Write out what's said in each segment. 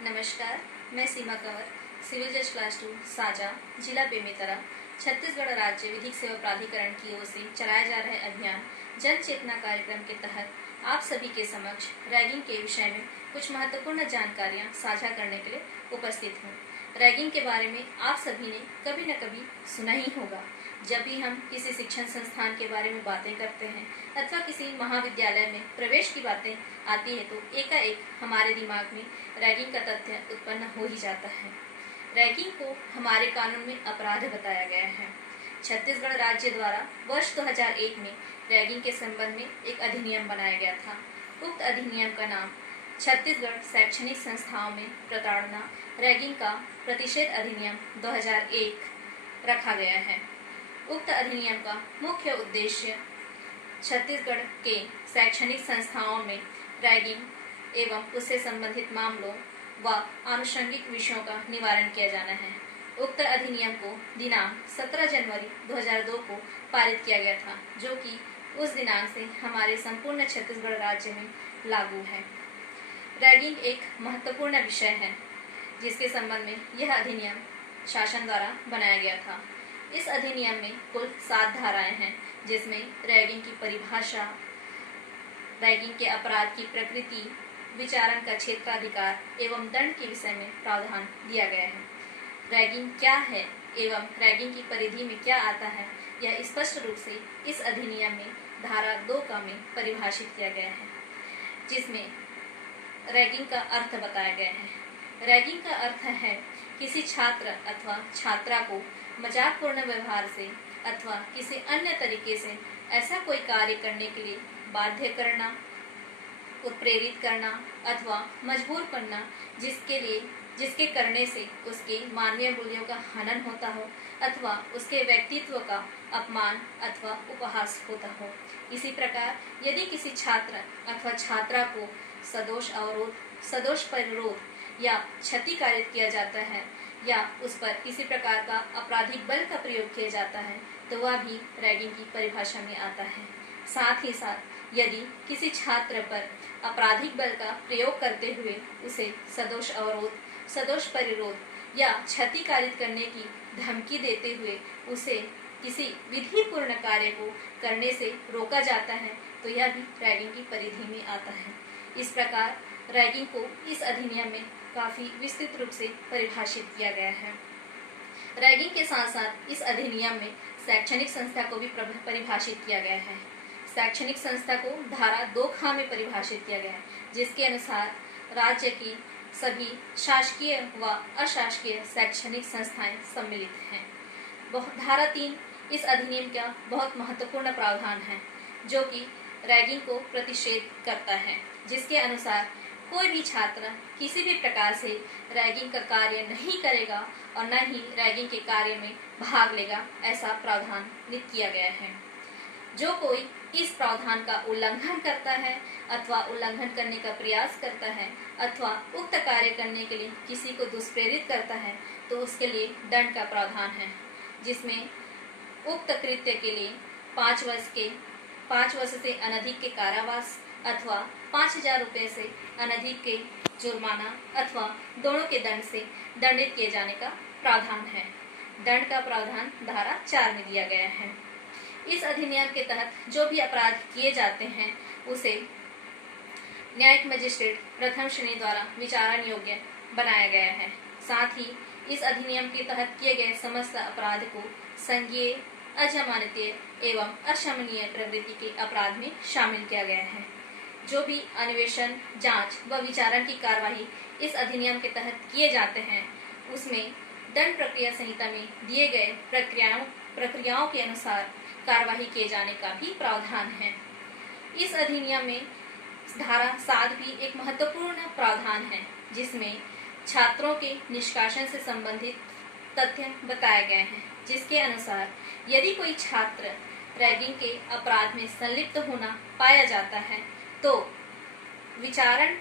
नमस्कार, मैं सीमा कंवर, सिविल जज क्लास 2 साजा, जिला बेमेतरा, छत्तीसगढ़ राज्य विधिक सेवा प्राधिकरण की ओर से चलाए जा रहे अभियान जन चेतना कार्यक्रम के तहत आप सभी के समक्ष रैगिंग के विषय में कुछ महत्वपूर्ण जानकारियां साझा करने के लिए उपस्थित हूँ। रैगिंग के बारे में आप सभी ने कभी न कभी सुना ही होगा। जब भी हम किसी शिक्षण संस्थान के बारे में बातें करते हैं अथवा किसी महाविद्यालय में प्रवेश की बातें आती है तो एकाएक हमारे दिमाग में रैगिंग का तथ्य उत्पन्न हो ही जाता है। रैगिंग को हमारे कानून में अपराध बताया गया है। छत्तीसगढ़ राज्य द्वारा वर्ष 2001 में रैगिंग के संबंध में एक अधिनियम बनाया गया था। उक्त अधिनियम का नाम छत्तीसगढ़ शैक्षणिक संस्थाओं में प्रताड़ना रैगिंग का प्रतिषेध अधिनियम 2001 रखा गया है। उक्त अधिनियम का मुख्य उद्देश्य छत्तीसगढ़ के शैक्षणिक संस्थाओं में रैगिंग एवं उससे संबंधित मामलों व आनुषंगिक विषयों का निवारण किया जाना है। उक्त अधिनियम को दिनांक 17 जनवरी 2002 को पारित किया गया था, जो कि उस दिनांक से हमारे संपूर्ण छत्तीसगढ़ राज्य में लागू है। रैगिंग एक महत्वपूर्ण विषय है जिसके संबंध में यह अधिनियम शासन द्वारा बनाया गया था। इस अधिनियम में कुल 7 धाराएं हैं, जिसमें रैगिंग की परिभाषा, रैगिंग के अपराध की प्रकृति, विचारण का क्षेत्राधिकार एवं दंड के विषय में प्रावधान दिया गया है। रैगिंग क्या है एवं रैगिंग की परिधि में क्या आता है, यह स्पष्ट रूप से इस अधिनियम में धारा 2 का में परिभाषित किया गया है, जिसमें रैगिंग का अर्थ बताया गया है। रैगिंग का अर्थ है किसी छात्र अथवा छात्रा को मजाकपूर्ण व्यवहार से अथवा किसी अन्य तरीके से ऐसा कोई कार्य करने के लिए बाध्य करना, उत्प्रेरित करना अथवा मजबूर करना जिसके करने से उसके मानवीय मूल्यों का हनन होता हो अथवा उसके व्यक्तित्व का अपमान अथवा उपहास होता हो। इसी प्रकार यदि किसी छात्र अथवा छात्रा को सदोष अवरोध, सदोष परिरोध या क्षति कारित किया जाता है या उस पर किसी प्रकार का आपराधिक बल का प्रयोग किया जाता है तो वह भी रैगिंग की परिभाषा में आता है। साथ ही साथ यदि किसी छात्र पर आपराधिक बल का प्रयोग करते हुए उसे सदोष अवरोध, सदोष परिरोध या क्षति कारित करने की धमकी देते हुए उसे किसी विधिपूर्ण कार्य को करने से रोका जाता है तो यह भी रैगिंग की परिधि में आता है। इस प्रकार रैगिंग को इस अधिनियम में काफी विस्तृत रूप से परिभाषित किया गया है। रैगिंग के साथ साथ इस अधिनियम में शैक्षणिक संस्था को भी परिभाषित किया गया है। शैक्षणिक संस्था को धारा 2 ख में परिभाषित किया गया है, जिसके अनुसार राज्य की सभी शासकीय व अशासकीय शैक्षणिक संस्थाएं सम्मिलित हैं। धारा 3 इस अधिनियम का बहुत महत्वपूर्ण प्रावधान है, जो कि रैगिंग को प्रतिषेध करता है, जिसके अनुसार कोई भी छात्र किसी भी प्रकार से रैगिंग का कार्य नहीं करेगा और न ही रैगिंग के कार्य में भाग लेगा, ऐसा प्रावधान किया गया है। जो कोई इस प्रावधान का उल्लंघन करता है अथवा उल्लंघन करने का प्रयास करता है अथवा उक्त कार्य करने के लिए किसी को दुष्प्रेरित करता है तो उसके लिए दंड का प्रावधान है, जिसमें उक्त कृत्य के लिए 5 वर्ष से अनधिक के कारावास अथवा 5,000 रुपये से अनधिक के जुर्माना अथवा दोनों के दंड से दंडित किए जाने का प्रावधान है। दंड का प्रावधान धारा 4 में दिया गया है। इस अधिनियम के तहत जो भी अपराध किए जाते हैं उसे न्यायिक मजिस्ट्रेट प्रथम श्रेणी द्वारा विचारण योग्य बनाया गया है। साथ ही इस अधिनियम के तहत किए गए समस्त अपराध को संज्ञेय, अजमानतीय एवं अशमनीय प्रवृत्ति के अपराध में शामिल किया गया है। जो भी अन्वेषण, जांच व विचारण की कार्यवाही इस अधिनियम के तहत किए जाते हैं उसमें दंड प्रक्रिया संहिता में दिए गए प्रक्रियाओं के अनुसार कार्यवाही किए जाने का भी प्रावधान है। इस अधिनियम में धारा 7 भी एक महत्वपूर्ण प्रावधान है, जिसमें छात्रों के निष्कासन से संबंधित तथ्य बताए गए हैं, जिसके अनुसार यदि कोई छात्र रैगिंग के अपराध में संलिप्त होना पाया जाता है तो विचारण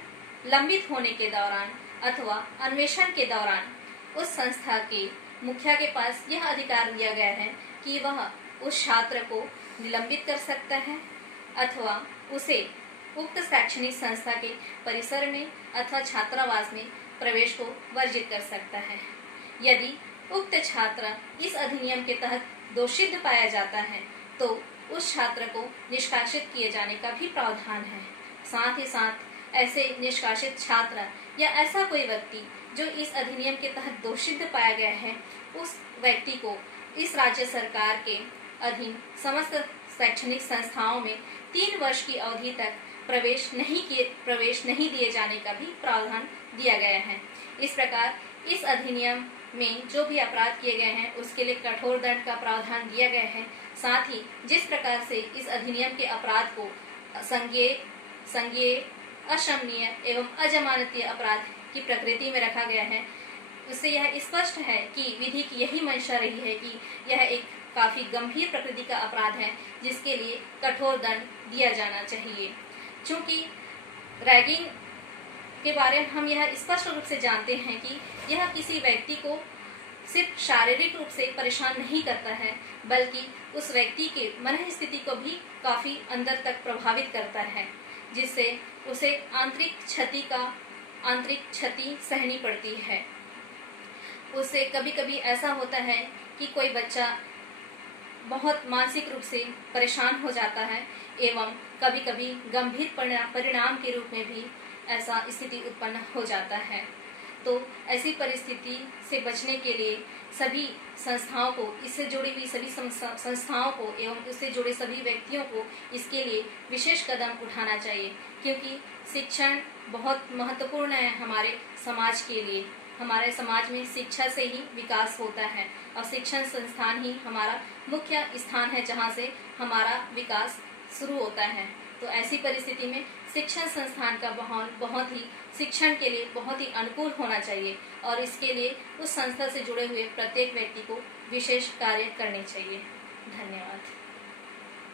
लंबित होने के दौरान अथवा अन्वेषण के दौरान उस संस्था के मुखिया के पास यह अधिकार दिया गया है कि वह उस छात्र को निलंबित कर सकता है अथवा उसे उक्त शैक्षणिक संस्था के परिसर में अथवा छात्रावास में प्रवेश को वर्जित कर सकता है। यदि उक्त छात्र इस अधिनियम के तहत दोषित पाया जाता है तो उस छात्र को निष्कासित किए जाने का भी प्रावधान है। साथ ही साथ ऐसे निष्कासित छात्र या ऐसा कोई व्यक्ति जो इस अधिनियम के तहत दोषित पाया गया है, उस व्यक्ति को इस राज्य सरकार के अधीन समस्त शैक्षणिक संस्थाओं में 3 वर्ष की अवधि तक प्रवेश नहीं दिए जाने का भी प्रावधान दिया गया है। इस प्रकार इस अधिनियम में जो भी अपराध किए गए हैं उसके लिए कठोर दंड का प्रावधान दिया गया है। साथ ही जिस प्रकार से इस अधिनियम के अपराध को संज्ञेय, अशमनीय एवं अजमानतीय अपराध की प्रकृति में रखा गया है, उससे यह स्पष्ट है कि विधि की यही मंशा रही है कि यह एक काफी गंभीर प्रकृति का अपराध है जिसके लिए कठोर दंड दिया जाना चाहिए। चूंकि रैगिंग के बारे में हम यह स्पष्ट रूप से जानते हैं कि यह किसी व्यक्ति को सिर्फ शारीरिक रूप से परेशान नहीं करता है, बल्कि उस व्यक्ति के मन स्थिति को भी काफी अंदर तक प्रभावित करता है, जिससे उसे आंतरिक क्षति सहनी पड़ती है। उससे कभी कभी ऐसा होता है कि कोई बच्चा बहुत मानसिक रूप से परेशान हो जाता है एवं कभी कभी गंभीर परिणाम के रूप में भी ऐसा स्थिति उत्पन्न हो जाता है। तो ऐसी परिस्थिति से बचने के लिए सभी संस्थाओं को, इससे जुड़ी हुई सभी संस्थाओं को एवं इससे जुड़े सभी व्यक्तियों को इसके लिए विशेष कदम उठाना चाहिए, क्योंकि शिक्षण बहुत महत्वपूर्ण है हमारे समाज के लिए। हमारे समाज में शिक्षा से ही विकास होता है और शिक्षण संस्थान ही हमारा मुख्य स्थान है जहाँ से हमारा विकास शुरू होता है। तो ऐसी परिस्थिति में शिक्षण संस्थान का माहौल बहुत ही शिक्षण के लिए बहुत ही अनुकूल होना चाहिए और इसके लिए उस संस्था से जुड़े हुए प्रत्येक व्यक्ति को विशेष कार्य करने चाहिए। धन्यवाद।